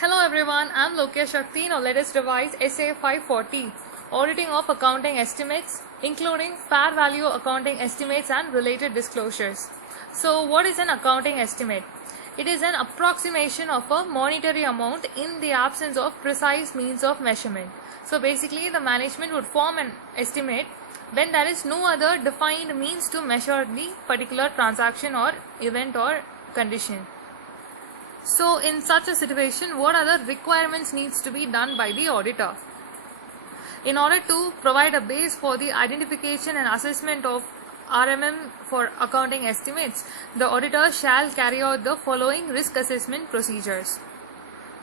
Hello everyone, I'm Lokiya. Now let us revise Essay 540, Auditing of Accounting Estimates, including fair value accounting estimates and related disclosures. So what is an accounting estimate? It is an approximation of a monetary amount in the absence of precise means of measurement. So basically the management would form an estimate when there is no other defined means to measure the particular transaction or event or condition. So in such a situation, what other requirements needs to be done by the auditor? In order to provide a base for the identification and assessment of RMM for accounting estimates, the auditor shall carry out the following risk assessment procedures.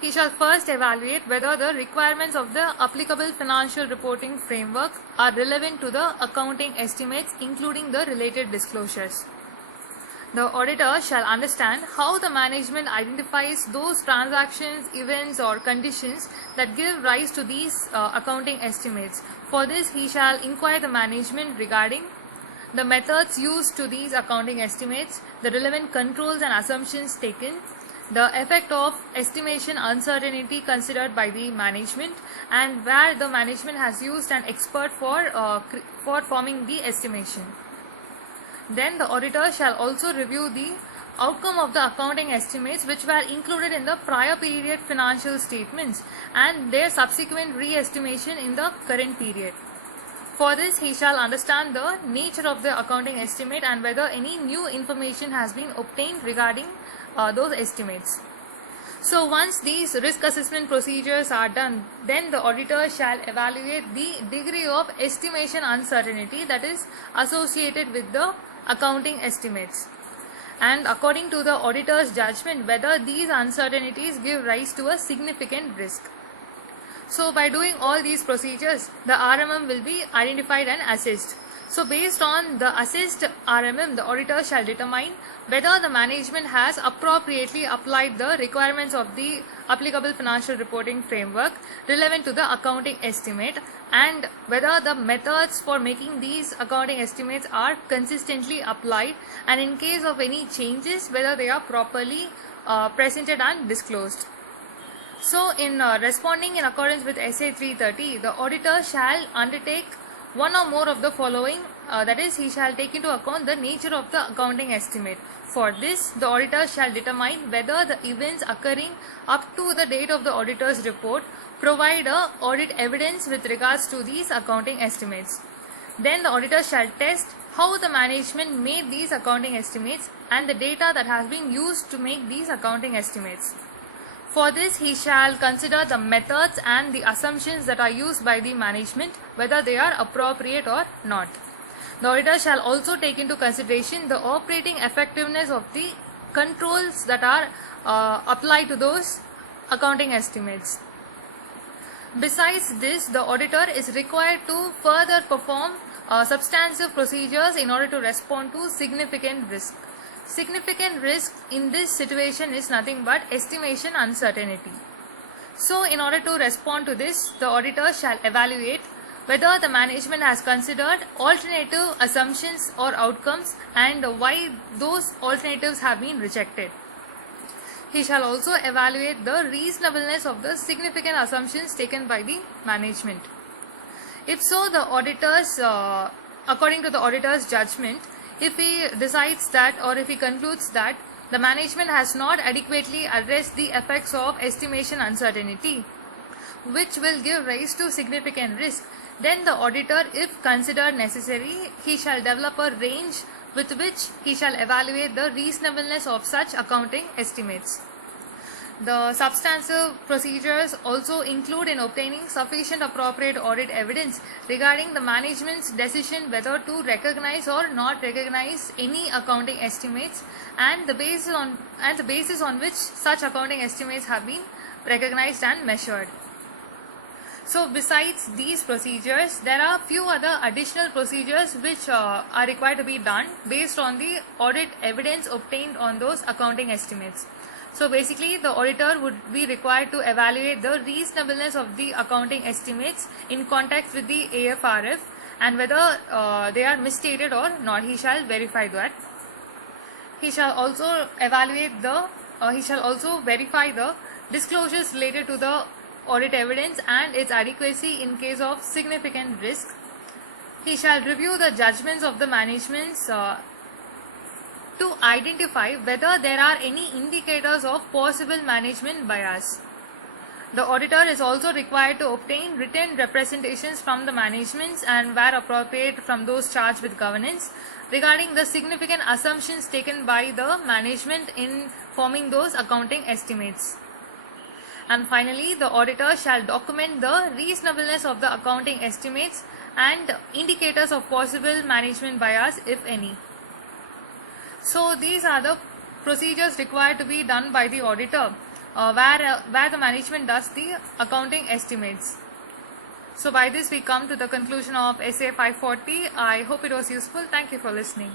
He shall first evaluate whether the requirements of the applicable financial reporting framework are relevant to the accounting estimates, including the related disclosures. The auditor shall understand how the management identifies those transactions, events or conditions that give rise to these accounting estimates. For this, he shall inquire the management regarding the methods used to these accounting estimates, the relevant controls and assumptions taken, the effect of estimation uncertainty considered by the management, and where the management has used an expert for forming the estimation. Then the auditor shall also review the outcome of the accounting estimates which were included in the prior period financial statements and their subsequent re-estimation in the current period. For this, he shall understand the nature of the accounting estimate and whether any new information has been obtained regarding those estimates. So once these risk assessment procedures are done, then the auditor shall evaluate the degree of estimation uncertainty that is associated with the accounting estimates, and according to the auditor's judgment, whether these uncertainties give rise to a significant risk. So by doing all these procedures, the RMM will be identified and assessed. So based on the assessed RMM, the auditor shall determine whether the management has appropriately applied the requirements of the applicable financial reporting framework relevant to the accounting estimate, and whether the methods for making these accounting estimates are consistently applied, and in case of any changes, whether they are properly presented and disclosed. So in responding in accordance with Essay 330, the auditor shall undertake one or more of the following, that is, he shall take into account the nature of the accounting estimate. For this, the auditor shall determine whether the events occurring up to the date of the auditor's report provide a audit evidence with regards to these accounting estimates. Then the auditor shall test how the management made these accounting estimates and the data that has been used to make these accounting estimates. For this, he shall consider the methods and the assumptions that are used by the management, whether they are appropriate or not. The auditor shall also take into consideration the operating effectiveness of the controls that are applied to those accounting estimates. Besides this, the auditor is required to further perform substantive procedures in order to respond to significant risk. Significant risk in this situation is nothing but estimation uncertainty. So in order to respond to this, the auditor shall evaluate whether the management has considered alternative assumptions or outcomes and why those alternatives have been rejected. He shall also evaluate the reasonableness of the significant assumptions taken by the management. If so, the auditors, according to the auditor's judgment, if he decides that, or if he concludes that the management has not adequately addressed the effects of estimation uncertainty, which will give rise to significant risk, then the auditor, if considered necessary, he shall develop a range with which he shall evaluate the reasonableness of such accounting estimates. The substantive procedures also include in obtaining sufficient appropriate audit evidence regarding the management's decision whether to recognize or not recognize any accounting estimates, and the basis on which such accounting estimates have been recognized and measured. So besides these procedures, there are few other additional procedures which are required to be done based on the audit evidence obtained on those accounting estimates. So basically, the auditor would be required to evaluate the reasonableness of the accounting estimates in context with the AFRF and whether they are misstated or not. He shall verify that. He shall also verify the disclosures related to the audit evidence and its adequacy in case of significant risk. He shall review the judgments of the managements to identify whether there are any indicators of possible management bias. The auditor is also required to obtain written representations from the managements and, where appropriate, from those charged with governance regarding the significant assumptions taken by the management in forming those accounting estimates. And finally, the auditor shall document the reasonableness of the accounting estimates and indicators of possible management bias, if any. So these are the procedures required to be done by the auditor, where the management does the accounting estimates. So by this we come to the conclusion of Essay 540. I hope it was useful. Thank you for listening.